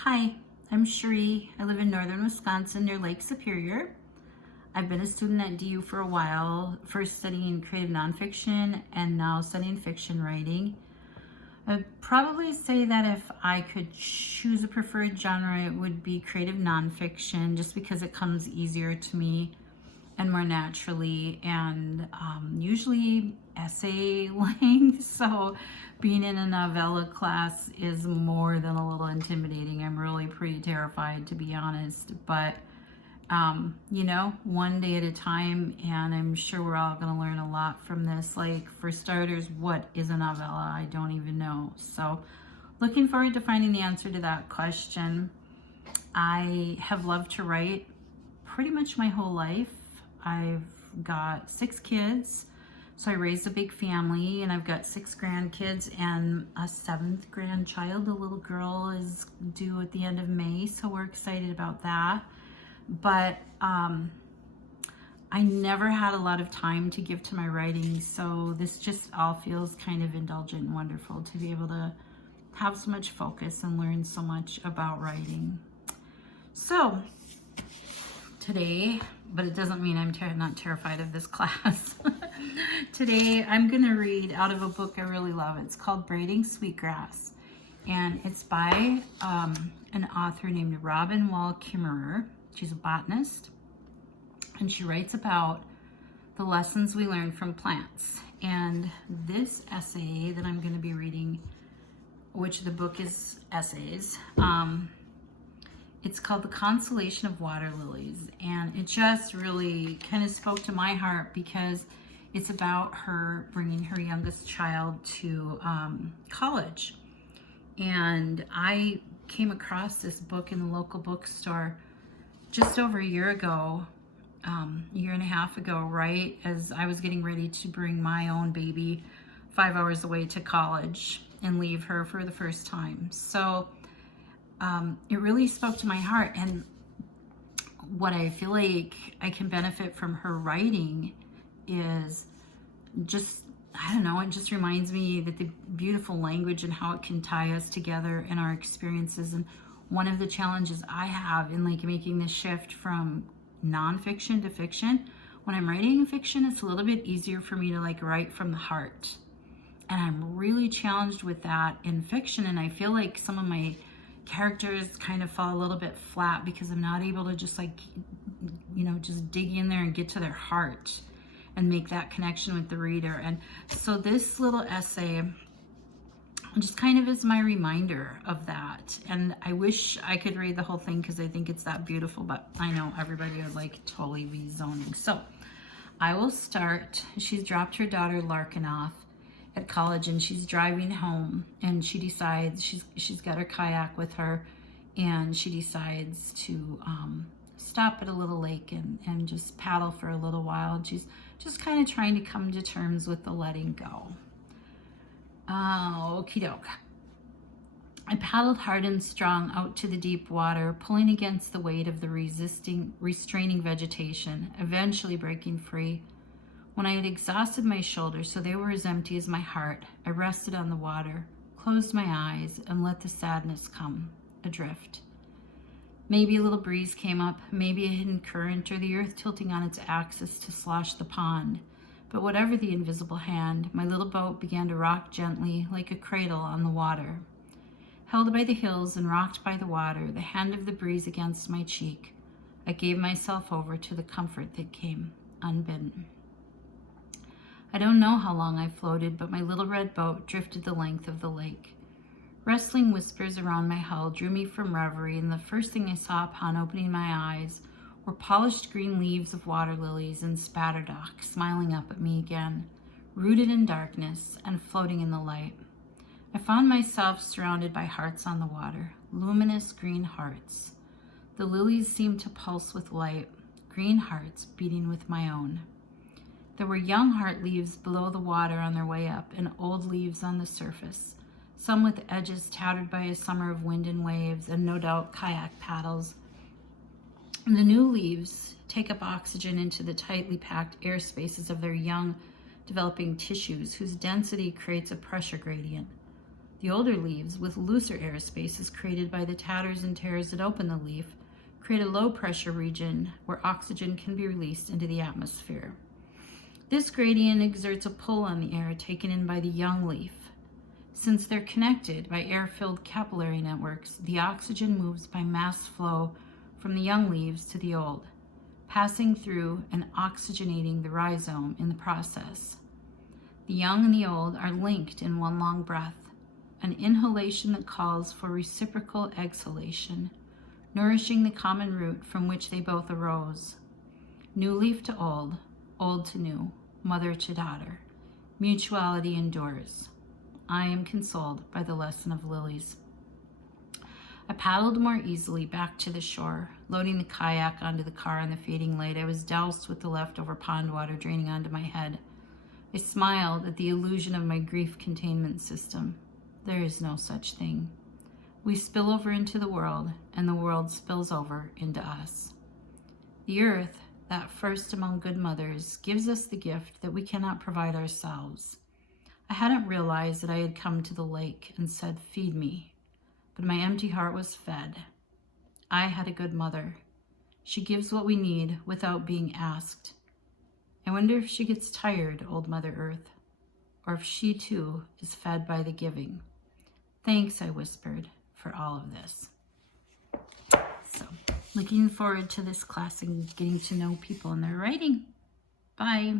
Hi, I'm Cherie. I live in northern Wisconsin near Lake Superior. I've been a student at DU for a while, first studying creative nonfiction and now studying fiction writing. I'd probably say that if I could choose a preferred genre, it would be creative nonfiction just because it comes easier to me and more naturally, and usually essay length. So being in a novella class is more than a little intimidating. I'm really pretty terrified, to be honest, but one day at a time, and I'm sure we're all going to learn a lot from this. Like, for starters, what is a novella? I don't even know. So looking forward to finding the answer to that question. I have loved to write pretty much my whole life. I've got 6 kids, so I raised a big family, and I've got 6 grandkids and a 7th grandchild. A little girl is due at the end of May, so we're excited about that. But I never had a lot of time to give to my writing, so this just all feels kind of indulgent and wonderful to be able to have so much focus and learn so much about writing. So today, but it doesn't mean I'm not terrified of this class. Today I'm going to read out of a book I really love. It's called Braiding Sweetgrass, and it's by an author named Robin Wall Kimmerer. She's a botanist, and she writes about the lessons we learn from plants. And this essay that I'm going to be reading, which the book is essays, it's called The Consolation of Water Lilies, and it just really kind of spoke to my heart because it's about her bringing her youngest child to college. And I came across this book in the local bookstore just over a year ago, a year and a half ago, right as I was getting ready to bring my own baby 5 hours away to college and leave her for the first time. So it really spoke to my heart, and what I feel like I can benefit from her writing is just, I don't know, it just reminds me that the beautiful language and how it can tie us together in our experiences. And one of the challenges I have in like making this shift from nonfiction to fiction, when I'm writing fiction, it's a little bit easier for me to like write from the heart. And I'm really challenged with that in fiction, and I feel like some of my characters kind of fall a little bit flat because I'm not able to just like, just dig in there and get to their heart and make that connection with the reader. And so this little essay just kind of is my reminder of that. And I wish I could read the whole thing because I think it's that beautiful, but I know everybody would like totally be zoning. So I will start. She's dropped her daughter Larkin off at college, and she's driving home, and she decides she's got her kayak with her, and she decides to stop at a little lake and just paddle for a little while. And she's just kind of trying to come to terms with the letting go. Okie doke. I paddled hard and strong out to the deep water, pulling against the weight of the restraining vegetation, eventually breaking free. When I had exhausted my shoulders so they were as empty as my heart, I rested on the water, closed my eyes, and let the sadness come, adrift. Maybe a little breeze came up, maybe a hidden current, or the earth tilting on its axis to slosh the pond. But whatever the invisible hand, my little boat began to rock gently like a cradle on the water. Held by the hills and rocked by the water, the hand of the breeze against my cheek, I gave myself over to the comfort that came unbidden. I don't know how long I floated, but my little red boat drifted the length of the lake. Rustling whispers around my hull drew me from reverie, and the first thing I saw upon opening my eyes were polished green leaves of water lilies and spatterdock smiling up at me again, rooted in darkness and floating in the light. I found myself surrounded by hearts on the water, luminous green hearts. The lilies seemed to pulse with light, green hearts beating with my own. There were young heart leaves below the water on their way up, and old leaves on the surface, some with edges tattered by a summer of wind and waves, and no doubt kayak paddles. And the new leaves take up oxygen into the tightly packed air spaces of their young, developing tissues, whose density creates a pressure gradient. The older leaves, with looser air spaces created by the tatters and tears that open the leaf, create a low-pressure region where oxygen can be released into the atmosphere. This gradient exerts a pull on the air taken in by the young leaf. Since they're connected by air-filled capillary networks, the oxygen moves by mass flow from the young leaves to the old, passing through and oxygenating the rhizome in the process. The young and the old are linked in one long breath, an inhalation that calls for reciprocal exhalation, nourishing the common root from which they both arose. New leaf to old, old to new, mother to daughter. Mutuality endures. I am consoled by the lesson of lilies. I paddled more easily back to the shore, loading the kayak onto the car in the fading light. I was doused with the leftover pond water draining onto my head. I smiled at the illusion of my grief containment system. There is no such thing. We spill over into the world, and the world spills over into us. The earth, that first among good mothers, gives us the gift that we cannot provide ourselves. I hadn't realized that I had come to the lake and said, "Feed me," but my empty heart was fed. I had a good mother. She gives what we need without being asked. I wonder if she gets tired, old Mother Earth, or if she too is fed by the giving. Thanks, I whispered, for all of this. So, looking forward to this class and getting to know people and their writing. Bye.